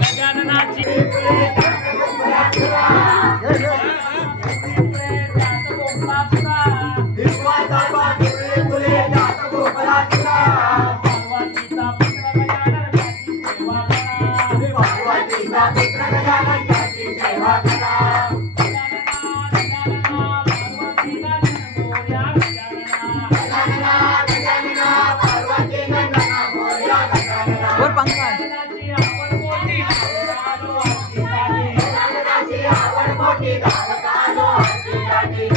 ಗಜಾನನಾಥಿ मोठी धावता लो हत्तीसाठी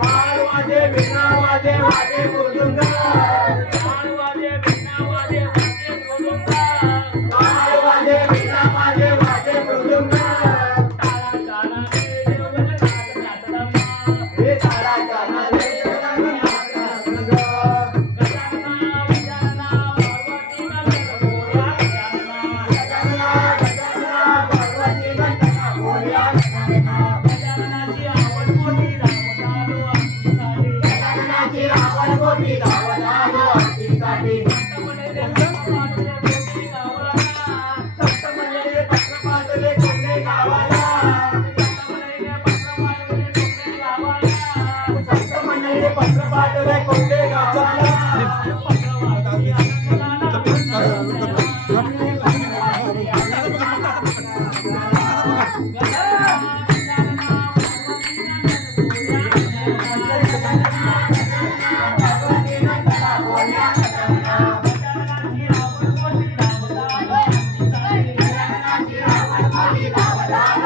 दार वाजे बिना वाजे वाजे बोलून Bye.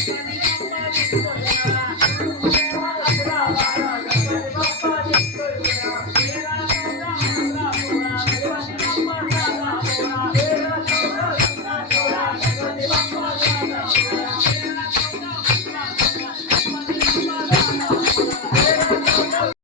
Bye.